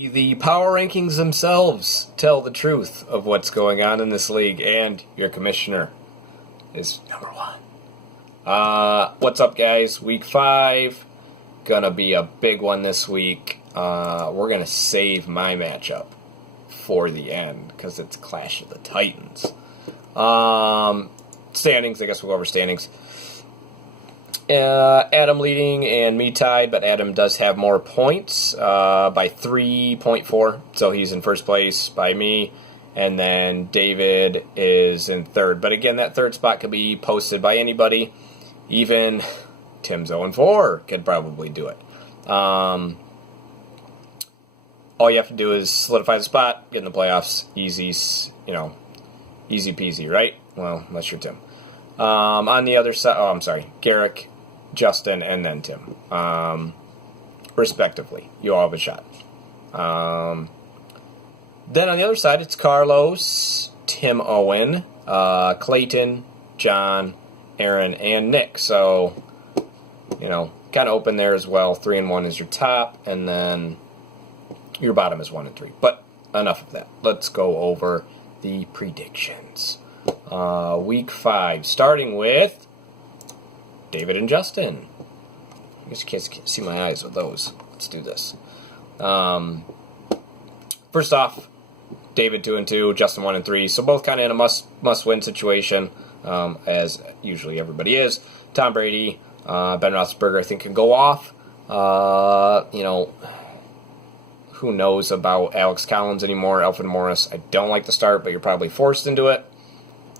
The power rankings themselves tell the truth of what's going on in this league, and your commissioner is number one. What's up, guys? Week 5, gonna be a big one this week. We're gonna save my matchup for the end, because it's Clash of the Titans. Standings, I guess we'll go over standings. Adam leading and me tied, but Adam does have more points by 3.4, so he's in first place by me, and then David is in third. But again, that third spot could be posted by anybody. Even Tim's 0-4 could probably do it. All you have to do is solidify the spot, get in the playoffs. Easy peasy, right? Well, unless you're Tim. On the other side, Garrick, Justin, and then Tim, respectively. You all have a shot. Then on the other side, it's Carlos, Tim Owen, Clayton, John, Aaron, and Nick. So, kind of open there as well. 3-1 is your top, and then your bottom is 1-3. But enough of that. Let's go over the predictions. Week 5, starting with David and Justin. I guess you can't see my eyes with those. Let's do this. First off, David 2-2, Justin 1-3. So both kind of in a must-win situation, as usually everybody is. Tom Brady, Ben Roethlisberger, I think can go off. Who knows about Alex Collins anymore? Alfred Morris, I don't like the start, but you're probably forced into it.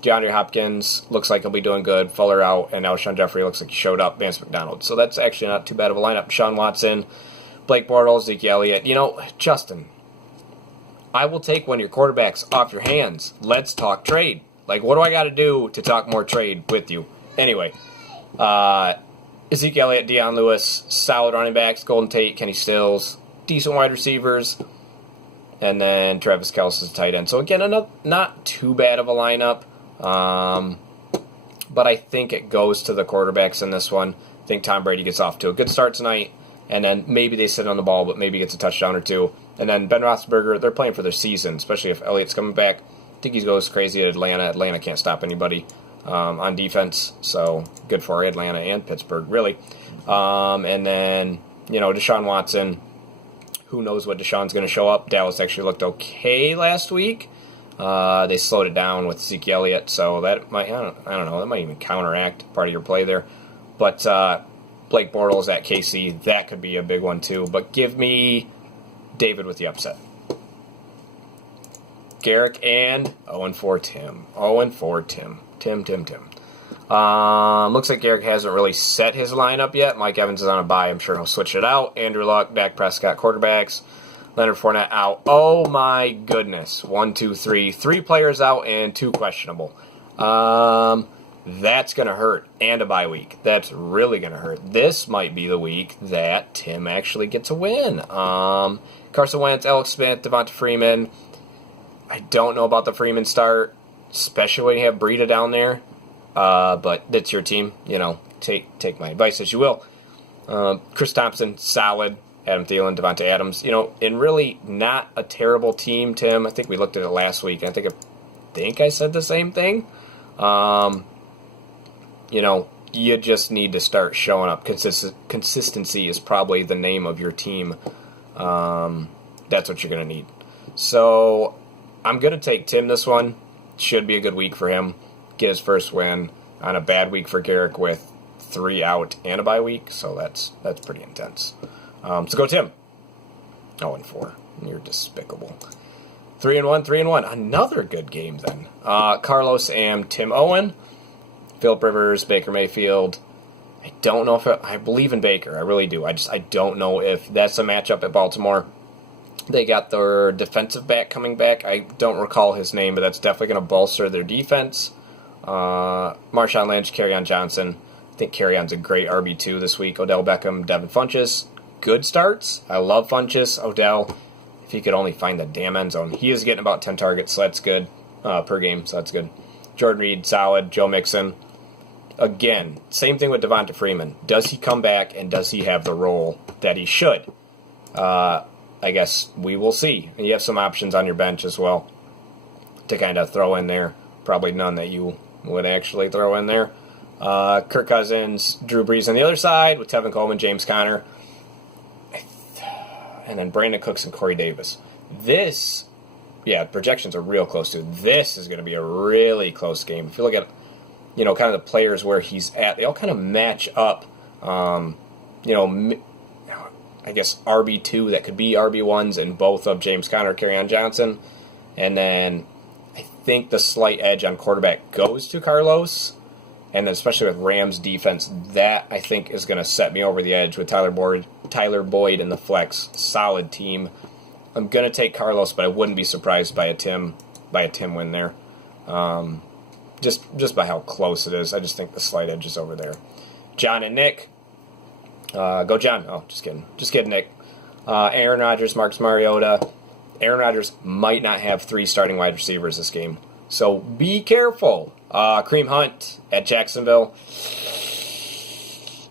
DeAndre Hopkins looks like he'll be doing good. Fuller out, and Alshon Jeffrey looks like he showed up. Vance McDonald. So that's actually not too bad of a lineup. Deshaun Watson, Blake Bortles, Zeke Elliott. Justin, I will take one of your quarterbacks off your hands. Let's talk trade. What do I got to do to talk more trade with you? Anyway, Zeke Elliott, Deion Lewis, solid running backs, Golden Tate, Kenny Stills, decent wide receivers, and then Travis Kelce is a tight end. So again, not too bad of a lineup. But I think it goes to the quarterbacks in this one. I think Tom Brady gets off to a good start tonight, and then maybe they sit on the ball, but maybe gets a touchdown or two. And then Ben Roethlisberger, they're playing for their season, especially if Elliott's coming back. I think he goes crazy at Atlanta. Atlanta can't stop anybody on defense, so good for Atlanta and Pittsburgh, really. And then, Deshaun Watson. Who knows what Deshaun's going to show up? Dallas actually looked okay last week. They slowed it down with Zeke Elliott, so that might, I don't know, that might even counteract part of your play there. But Blake Bortles at KC, that could be a big one too. But give me David with the upset. Garrick and 0-4 Tim. 0-4 Tim. Tim. Looks like Garrick hasn't really set his lineup yet. Mike Evans is on a bye. I'm sure he'll switch it out. Andrew Luck, Dak Prescott, quarterbacks. Leonard Fournette out. Oh my goodness. 1, 2, 3. 3 players out and 2 questionable. That's going to hurt. And a bye week. That's really going to hurt. This might be the week that Tim actually gets a win. Carson Wentz, Alex Smith, Devonta Freeman. I don't know about the Freeman start, especially when you have Breida down there. But that's your team. Take my advice as you will. Chris Thompson, solid. Adam Thielen, Devontae Adams. And really not a terrible team, Tim. I think we looked at it last week. I think I said the same thing. You just need to start showing up. Consistency is probably the name of your team. That's what you're going to need. So I'm going to take Tim this one. Should be a good week for him. Get his first win on a bad week for Garrick with 3 out and a bye week. So that's pretty intense. So go Tim. 0-4. You're despicable. 3-1. Another good game then. Carlos and Tim Owen. Phillip Rivers, Baker Mayfield. I don't know if I believe in Baker. I really do. I don't know if that's a matchup at Baltimore. They got their defensive back coming back. I don't recall his name, but that's definitely going to bolster their defense. Marshawn Lynch, Kerryon Johnson. I think Kerryon's a great RB2 this week. Odell Beckham, Devin Funchess. Good starts. I love Funchess. Odell, if he could only find the damn end zone. He is getting about 10 targets, so that's good per game, so that's good. Jordan Reed, solid. Joe Mixon. Again, same thing with Devonta Freeman. Does he come back, and does he have the role that he should? I guess we will see. And you have some options on your bench as well to kind of throw in there. Probably none that you would actually throw in there. Kirk Cousins, Drew Brees on the other side with Tevin Coleman, James Conner, and then Brandon Cooks and Corey Davis. This, projections are real close to. This is going to be a really close game. If you look at, kind of the players where he's at, they all kind of match up. I guess RB2 that could be RB1s in both of James Conner, Kerryon Johnson, and then I think the slight edge on quarterback goes to Carlos, and then especially with Rams defense, that I think is going to set me over the edge with Tyler Boyd in the flex. Solid team. I'm going to take Carlos, but I wouldn't be surprised by a Tim win there. Just by how close it is. I just think the slight edge is over there. John and Nick. Go John. Oh, just kidding. Just kidding, Nick. Aaron Rodgers, Marcus Mariota. Aaron Rodgers might not have 3 starting wide receivers this game. So be careful. Kareem Hunt at Jacksonville.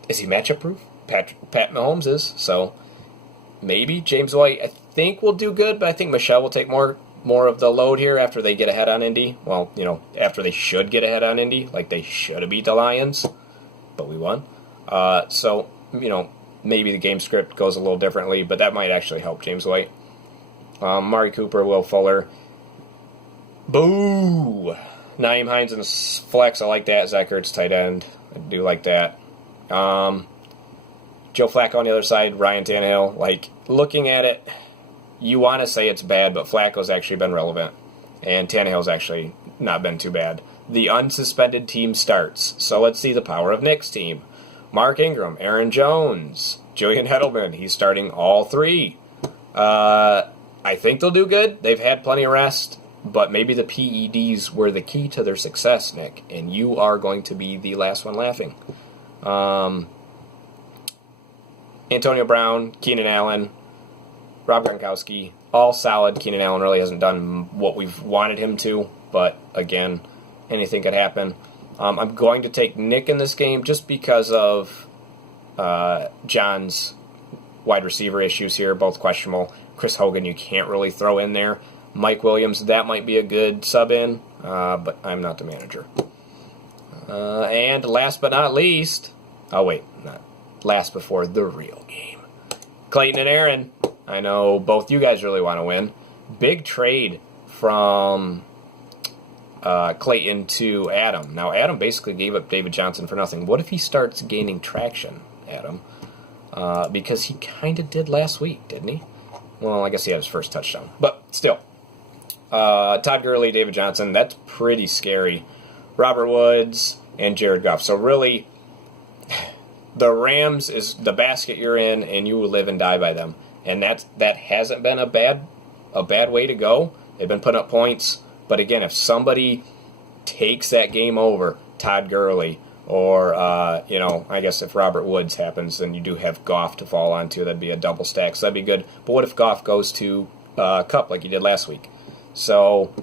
Is he matchup proof? Pat Mahomes is. So maybe James White, I think, will do good, but I think Michelle will take more of the load here after they get ahead on Indy. Well, after they should get ahead on Indy. Like they should have beat the Lions, but we won. So, maybe the game script goes a little differently, but that might actually help James White. Mari Cooper, Will Fuller. Boo! Nyheim Hines in the flex. I like that. Zach Ertz, tight end. I do like that. Joe Flacco on the other side. Ryan Tannehill. Like, looking at it, you want to say it's bad, but Flacco's actually been relevant. And Tannehill's actually not been too bad. The unsuspended team starts. So let's see the power of Nick's team. Mark Ingram, Aaron Jones, Julian Edelman. He's starting all 3. I think they'll do good. They've had plenty of rest, but maybe the PEDs were the key to their success, Nick, and you are going to be the last one laughing. Antonio Brown, Keenan Allen, Rob Gronkowski, all solid. Keenan Allen really hasn't done what we've wanted him to, but again, anything could happen. I'm going to take Nick in this game just because of John's wide receiver issues here, both questionable. Chris Hogan, you can't really throw in there. Mike Williams, that might be a good sub-in, but I'm not the manager. And last but not least, not last before the real game. Clayton and Aaron, I know both you guys really want to win. Big trade from Clayton to Adam. Now, Adam basically gave up David Johnson for nothing. What if he starts gaining traction, Adam? Because he kind of did last week, didn't he? Well, I guess he had his first touchdown. But still. Todd Gurley, David Johnson, that's pretty scary. Robert Woods and Jared Goff. So really, the Rams is the basket you're in, and you will live and die by them. And that hasn't been a bad way to go. They've been putting up points. But again, if somebody takes that game over, Todd Gurley, or, I guess if Robert Woods happens, then you do have Goff to fall onto. That'd be a double stack, so that'd be good. But what if Goff goes to Kupp like he did last week? So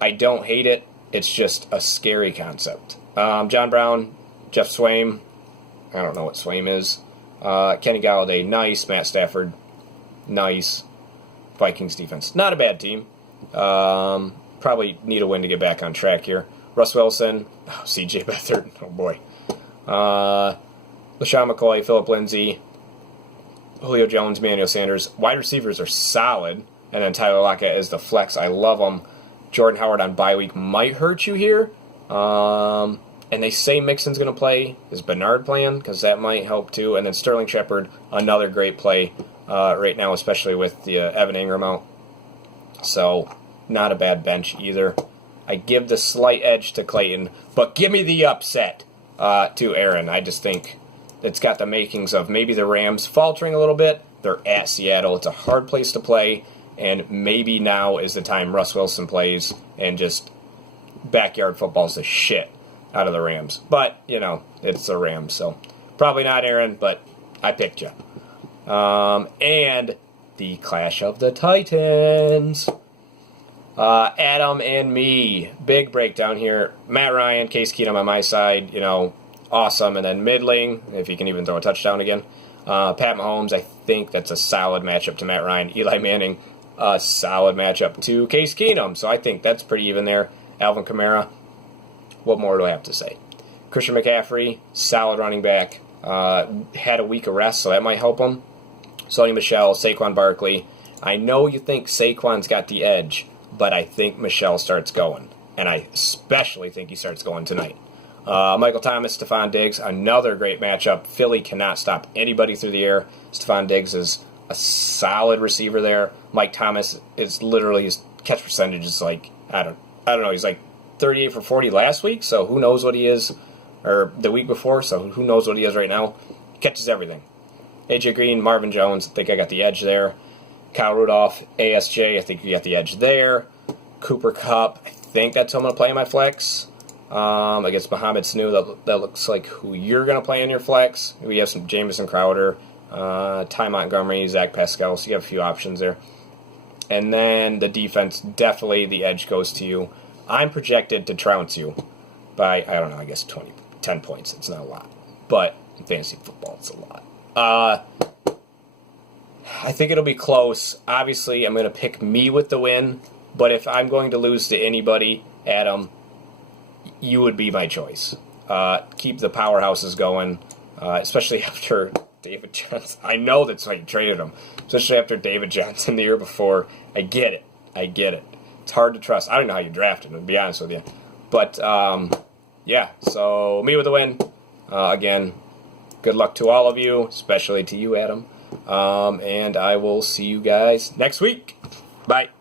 I don't hate it. It's just a scary concept. John Brown, Jeff Swaim. I don't know what Swaim is. Kenny Galladay, nice. Matt Stafford, nice. Vikings defense, not a bad team. Probably need a win to get back on track here. Russ Wilson, C.J. Beathard, oh boy. LaShawn McCoy, Phillip Lindsay, Julio Jones, Manuel Sanders. Wide receivers are solid. And then Tyler Lockett is the flex. I love him. Jordan Howard on bye week might hurt you here. And they say Mixon's going to play. Is Bernard playing? Because that might help too. And then Sterling Shepard, another great play right now, especially with the Evan Ingram out. So not a bad bench either. I give the slight edge to Clayton, but give me the upset to Aaron. I just think it's got the makings of maybe the Rams faltering a little bit. They're at Seattle. It's a hard place to play, and maybe now is the time Russ Wilson plays and just backyard footballs the shit out of the Rams. But, it's the Rams, so probably not Aaron, but I picked you. And the Clash of the Titans. Adam and me. Big breakdown here. Matt Ryan, Case Keenum on my side, awesome. And then middling, if he can even throw a touchdown again. Pat Mahomes, I think that's a solid matchup to Matt Ryan. Eli Manning, a solid matchup to Case Keenum. So I think that's pretty even there. Alvin Kamara, what more do I have to say? Christian McCaffrey, solid running back. Had a week of rest, so that might help him. Sony Michel, Saquon Barkley. I know you think Saquon's got the edge, but I think Michel starts going. And I especially think he starts going tonight. Michael Thomas, Stephon Diggs, another great matchup. Philly cannot stop anybody through the air. Stephon Diggs is a solid receiver there. Mike Thomas is literally, his catch percentage is like, I don't know, he's like 38 for 40 last week, so who knows what he is, or the week before, so who knows what he is right now. Catches everything. AJ Green, Marvin Jones, I think I got the edge there. Kyle Rudolph, ASJ, I think you got the edge there. Cooper Kupp, I think that's who I'm going to play in my flex. Against Mohamed Sanu, that looks like who you're going to play in your flex. We have some Jamison Crowder, Ty Montgomery, Zach Pascal, so you have a few options there. And then the defense, definitely the edge goes to you. I'm projected to trounce you by, I don't know, I guess 10 points. It's not a lot. But in fantasy football, it's a lot. I think it'll be close. Obviously, I'm going to pick me with the win. But if I'm going to lose to anybody, Adam, you would be my choice. Keep the powerhouses going, especially after David Johnson. I know that's why you traded him, especially after David Johnson the year before. I get it. It's hard to trust. I don't know how you drafted him, to be honest with you. But, yeah, so me with the win. Again, good luck to all of you, especially to you, Adam. And I will see you guys next week. Bye.